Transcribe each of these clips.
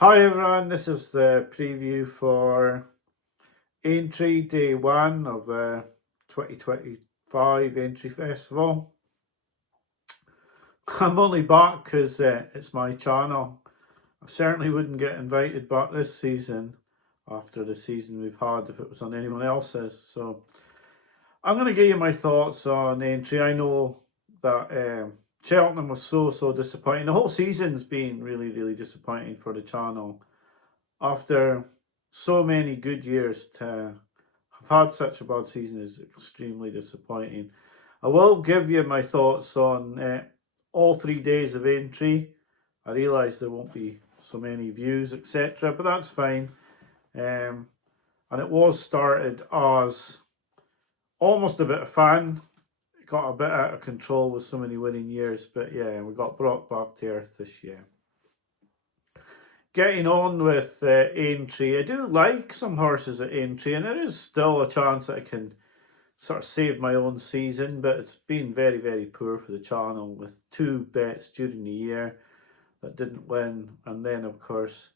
Hi everyone, this is the preview for Aintree Day 1 of the 2025 Aintree Festival. I'm only back because it's my channel. I certainly wouldn't get invited back this season after the season we've had if it was on anyone else's. So I'm going to give you my thoughts on Aintree. I know that Cheltenham was so disappointing. The whole season's been really disappointing for the channel. After so many good years, to have had such a bad season is extremely disappointing. I will give you my thoughts on all 3 days of Aintree. I realise there won't be so many views, etc., but that's fine. And it was started as almost a bit of fun. It got a bit out of control with so many winning years, but yeah, we got brought back to earth this year. Getting on with Aintree, I do like some horses at Aintree, and there is still a chance that I can sort of save my own season, but it's been very poor for the channel with 2 bets during the year that didn't win, and then of course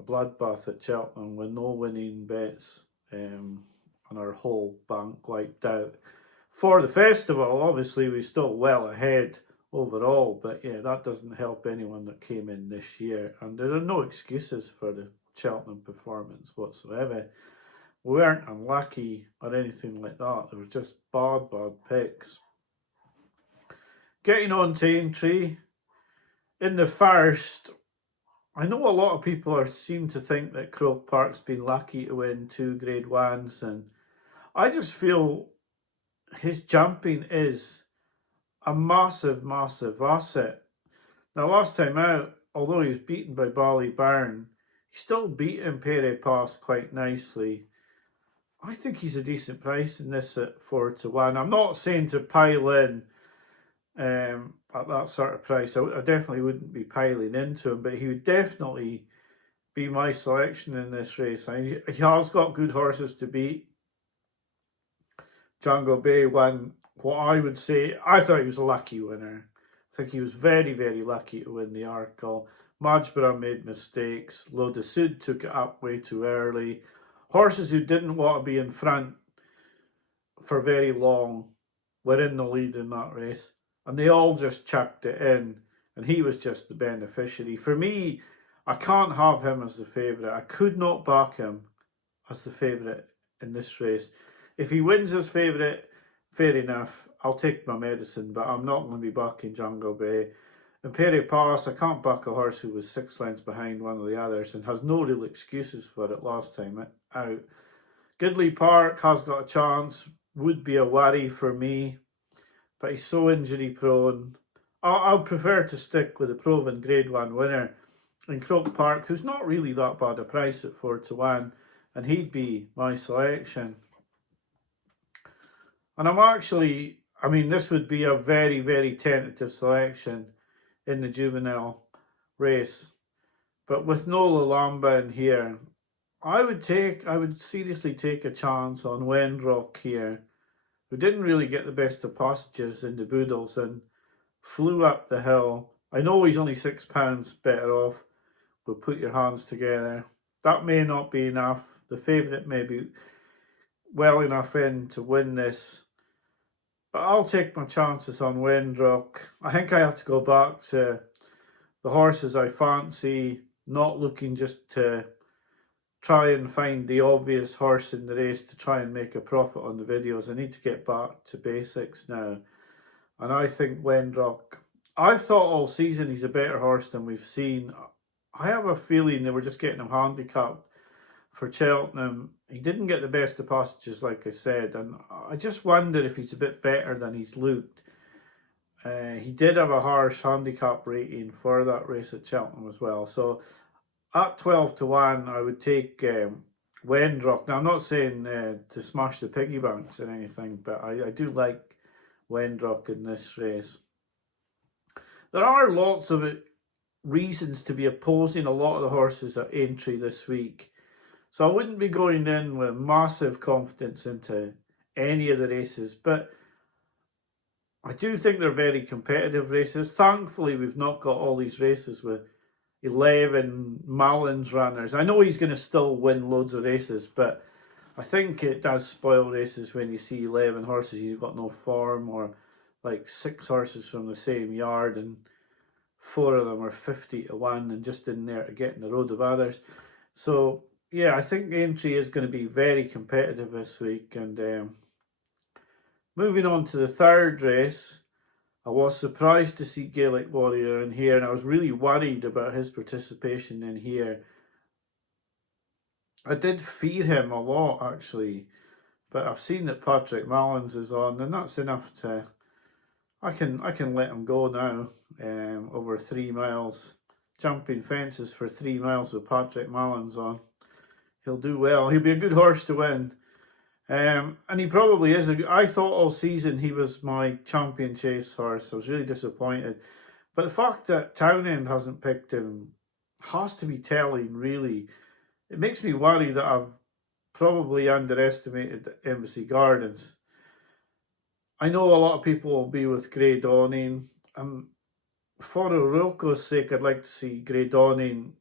a bloodbath at Cheltenham with no winning bets and our whole bank wiped out. For the festival, obviously we're still well ahead overall, but yeah, that doesn't help anyone that came in this year, and there are no excuses for the Cheltenham performance whatsoever. We weren't unlucky or anything like that. There was just bad picks. Getting on to Aintree, in the first, I know a lot of people seem to think that Croke Park's been lucky to win 2 Grade 1s, and I just feel his jumping is a massive asset. Now, last time out, although he was beaten by Ballyburn, he still beat Impere Pass quite nicely. I think he's a decent price in this at 4-1. I'm not saying to pile in at that sort of price. I definitely wouldn't be piling into him, but he would definitely be my selection in this race. He has got good horses to beat. Django Bay won what I would say, I thought he was a lucky winner. I think he was very lucky to win the Arkle. Majborough made mistakes. Lo de Sud took it up way too early. Horses who didn't want to be in front for very long were in the lead in that race, and they all just chucked it in, and he was just the beneficiary. For me, I can't have him as the favourite. I could not back him as the favourite in this race. If he wins as favourite, fair enough, I'll take my medicine, but I'm not going to be backing Django Bay. Impere Pass, I can't back a horse who was 6 lengths behind one of the others and has no real excuses for it last time out. Gidley Park has got a chance, would be a worry for me, but he's so injury prone. I'll prefer to stick with a proven Grade 1 winner in Croke Park, who's not really that bad a price at 4-1, and he'd be my selection. And I'm actually, this would be a very tentative selection in the Juvenile race. But with Nola Lamba in here, I would seriously take a chance on Wendrock here, who didn't really get the best of passages in the Boodles and flew up the hill. I know he's only £6 better off, but put your hands together. That may not be enough. The favourite may be well enough in to win this, but I'll take my chances on Wendrock. I think I have to go back to the horses I fancy, not looking just to try and find the obvious horse in the race to try and make a profit on the videos. I need to get back to basics now. And I think Wendrock, I've thought all season he's a better horse than we've seen. I have a feeling they were just getting him handicapped for Cheltenham. He didn't get the best of passages, like I said, and I just wonder if he's a bit better than he's looked. He did have a harsh handicap rating for that race at Cheltenham as well. So at 12-1, I would take Wendrock. Now, I'm not saying to smash the piggy banks or anything, but I do like Wendrock in this race. There are lots of reasons to be opposing a lot of the horses at Aintree this week. So I wouldn't be going in with massive confidence into any of the races, but I do think they're very competitive races. Thankfully, we've not got all these races with 11 Mullins runners. I know he's going to still win loads of races, but I think it does spoil races when you see 11 horses you've got no form, or like 6 horses from the same yard and 4 of them are 50 to 1 and just in there to get in the road of others. So yeah, I think Aintree is going to be very competitive this week. And moving on to the third race, I was surprised to see Gaelic Warrior in here, and I was really worried about his participation in here. I did fear him a lot actually, but I've seen that Patrick Mullins is on, and that's enough to. I can let him go now. Over 3 miles, jumping fences for 3 miles with Patrick Mullins on. He'll do well. He'll be a good horse to win. And he probably is. I thought all season he was my champion chase horse. I was really disappointed. But the fact that Townend hasn't picked him has to be telling, really. It makes me worry that I've probably underestimated Embassy Gardens. I know a lot of people will be with Grey Dawning. For O'Rilko's sake, I'd like to see Grey Dawning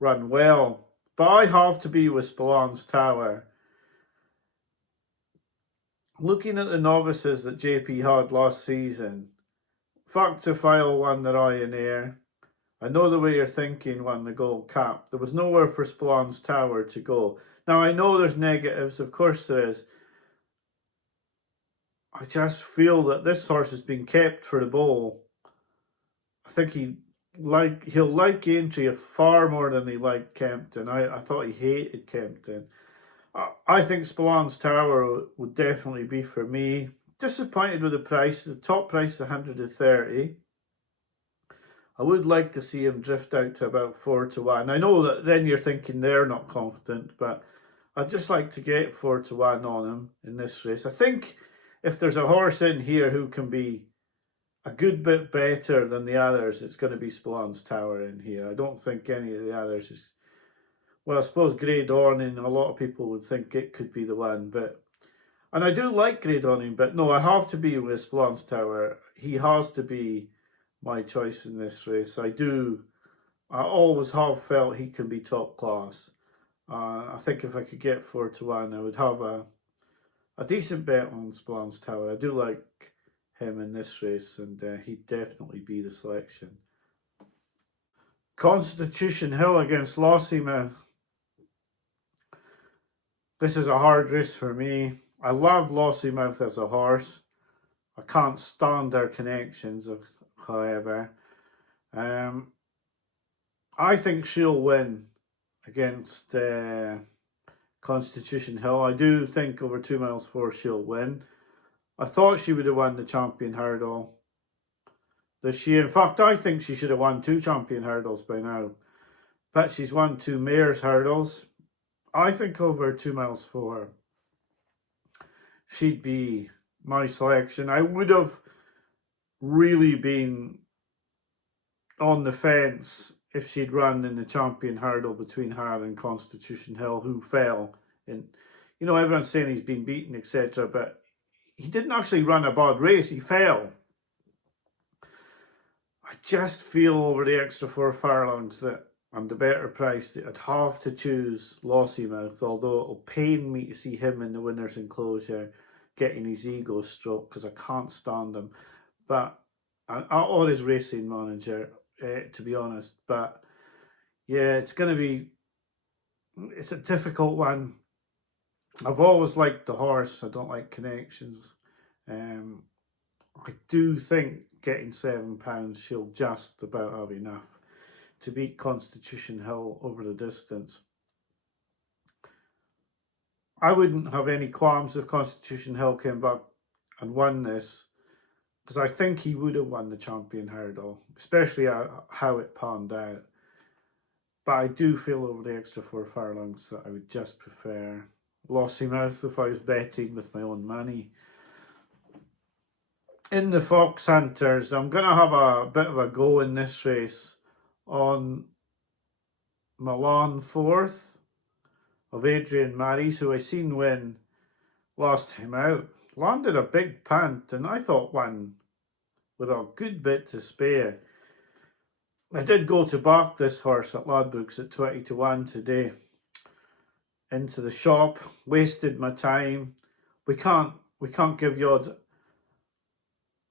run well. But I have to be with Spillans Tower. Looking at the novices that JP had last season, Factophile won the Ryanair. I know the way you're thinking won the Gold Cap. There was nowhere for Spillans Tower to go. Now, I know there's negatives, of course there is. I just feel that this horse has been kept for the bowl. I think he'll like Aintree far more than he liked Kempton. I thought he hated Kempton. I think Spillans Tower would definitely be for me. Disappointed with the price. The top price is 130. I would like to see him drift out to about 4 to 1. I know that then you're thinking they're not confident, but I'd just like to get 4 to 1 on him in this race. I think if there's a horse in here who can be a good bit better than the others, it's going to be Spillans Tower in here. I don't think any of the others is. Well, I suppose Grey Dawning, a lot of people would think it could be the one, but. And I do like Grey Dawning, but no, I have to be with Spillans Tower. He has to be my choice in this race. I always have felt he can be top class. I think if I could get 4 to 1, I would have a decent bet on Spillans Tower. I do like him in this race, and he'd definitely be the selection. Constitution Hill against Lossiemouth. This is a hard race for me. I love Lossiemouth as a horse. I can't stand their connections, however. I think she'll win against Constitution Hill. I do think over 2 miles 4 she'll win. I thought she would have won the champion hurdle this year. In fact, I think she should have won 2 champion hurdles by now. But she's won 2 mares hurdles. I think over 2 miles 4 she'd be my selection. I would have really been on the fence if she'd run in the champion hurdle between her and Constitution Hill, who fell. And everyone's saying he's been beaten, etc., but he didn't actually run a bad race. He fell. I just feel over the extra 4 furlongs that I'm the better price. I'd have to choose Lossiemouth, although it'll pain me to see him in the winner's enclosure getting his ego stroked, because I can't stand him. But or his racing manager, to be honest. But yeah, it's a difficult one. I've always liked the horse. I don't like connections. I do think getting £7, she'll just about have enough to beat Constitution Hill over the distance. I wouldn't have any qualms if Constitution Hill came back and won this, because I think he would have won the champion hurdle, especially how it panned out. But I do feel over the extra 4 furlongs that I would just prefer Lossiemouth if I was betting with my own money. In the Fox Hunters, I'm going to have a bit of a go in this race on Milan 4th of Adrian Maris, who I seen win last time out. Landed a big pant, and I thought won with a good bit to spare. I did go to back this horse at Ladbrokes at 20-1 today. Into the shop, wasted my time. We can't give you odds.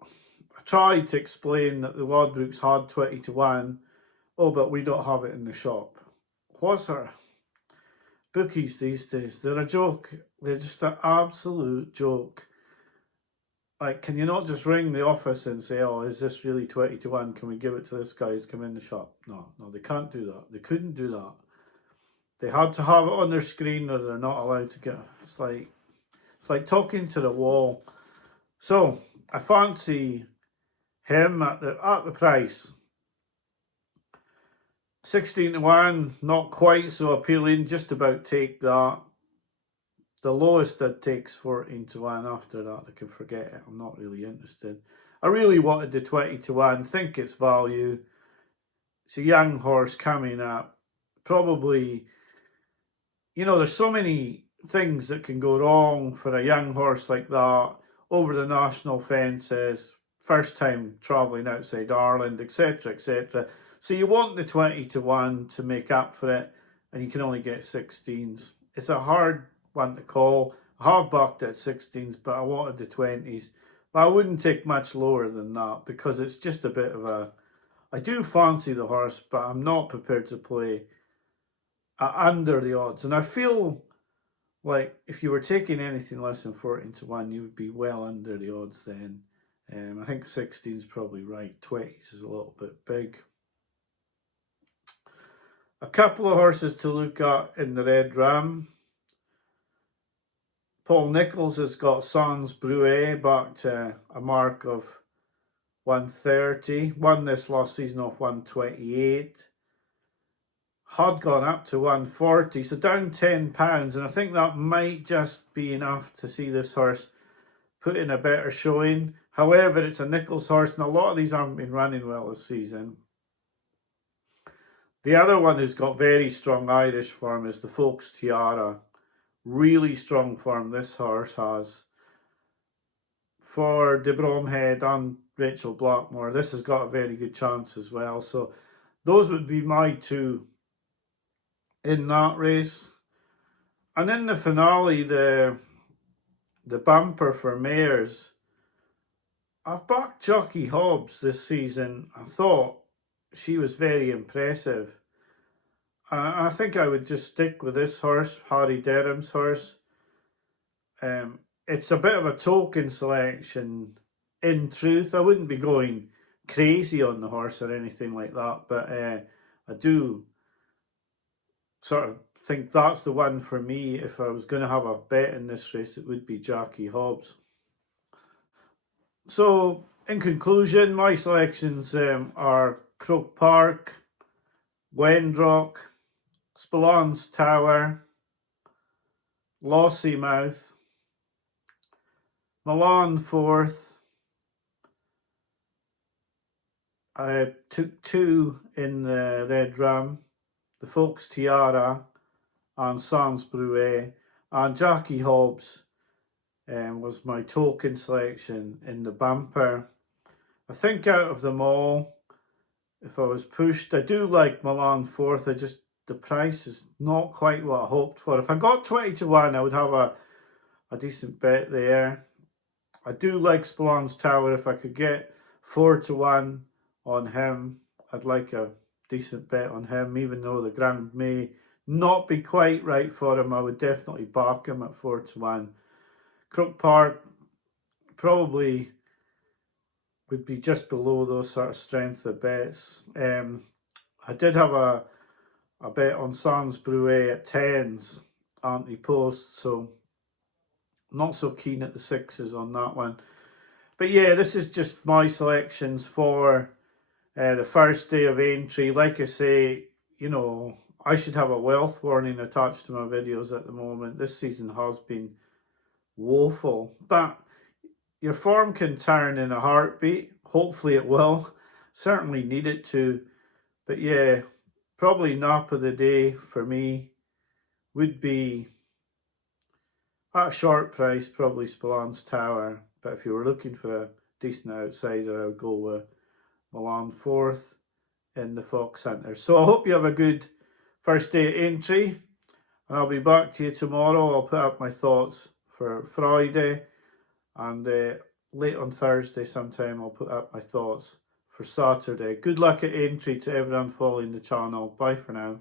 I tried to explain that the Ladbrokes had 20-1. Oh, but we don't have it in the shop. What's our bookies these days? They're a joke. They're just an absolute joke. Like, can you not just ring the office and say, oh, is this really 20-1? Can we give it to this guy who's come in the shop? No, they can't do that. They couldn't do that. They had to have it on their screen or they're not allowed to get it. It's like talking to the wall. So I fancy him at the price. 16-1, not quite so appealing, just about take that. The lowest I'd take's 14-1. After that, I can forget it. I'm not really interested. I really wanted the 20-1, think it's value. It's a young horse coming up. Probably, you know, there's so many things that can go wrong for a young horse like that, over the national fences, first time travelling outside Ireland, etc., etc. So you want the 20-1 to make up for it, and you can only get 16s. It's a hard one to call. I have backed at 16s, but I wanted the 20s. But I wouldn't take much lower than that, because it's just a bit of a... I do fancy the horse, but I'm not prepared to play under the odds. And I feel like if you were taking anything less than 14-1, you would be well under the odds then. I think 16 is probably right. 20s is a little bit big. A couple of horses to look at in the Red Rum. Paul Nicholls has got Sans Brouet back to a mark of 130. Won this last season off 128. Had gone up to 140, so down £10, and I think that might just be enough to see this horse put in a better showing. However, it's a Nicholls horse, and a lot of these haven't been running well this season. The other one who's got very strong Irish form is the Folks Tiara. Really strong form this horse has. For De Bromhead and Rachel Blackmore, this has got a very good chance as well. So those would be my two in that race. And in the finale, the bumper for mares, I've backed Jockey Hobbs this season. I thought she was very impressive. I think I would just stick with this horse, Harry Derham's horse. It's a bit of a token selection in truth. I wouldn't be going crazy on the horse or anything like that, but I do sort of think that's the one for me. If I was going to have a bet in this race, it would be Jockey Hobbs. So, in conclusion, my selections are Croke Park, Wendrock, Spillon's Tower, Lossiemouth, Milan 4th. I took 2 in the Red Rum, the Folks Tiara and Sans Brouet, and Jockey Hobbs was my token selection in the bumper. I think out of them all, if I was pushed, I do like Milan 4th. The price is not quite what I hoped for. If I got 20-1, I would have a decent bet there. I do like Spillon's Tower. If I could get 4-1 on him, I'd like a decent bet on him. Even though the ground may not be quite right for him, I would definitely back him at 4-1. Croke Park probably would be just below those sort of strength of bets. I did have a bet on Sans Brouet at 10s, anti-post, so not so keen at the 6s on that one. But yeah, this is just my selections for the first day of Aintree. Like I say, you know, I should have a wealth warning attached to my videos at the moment. This season has been woeful, but your form can turn in a heartbeat. Hopefully it will. Certainly need it to. But yeah, probably nap of the day for me would be, at a short price, probably Spillon's Tower. But if you were looking for a decent outsider, I would go with Milan 4th. in the Fox Hunters. So I hope you have a good first day at Aintree, and I'll be back to you tomorrow. I'll put up my thoughts for Friday, and late on Thursday sometime I'll put up my thoughts for Saturday. Good luck at Aintree to everyone following the channel. Bye for now.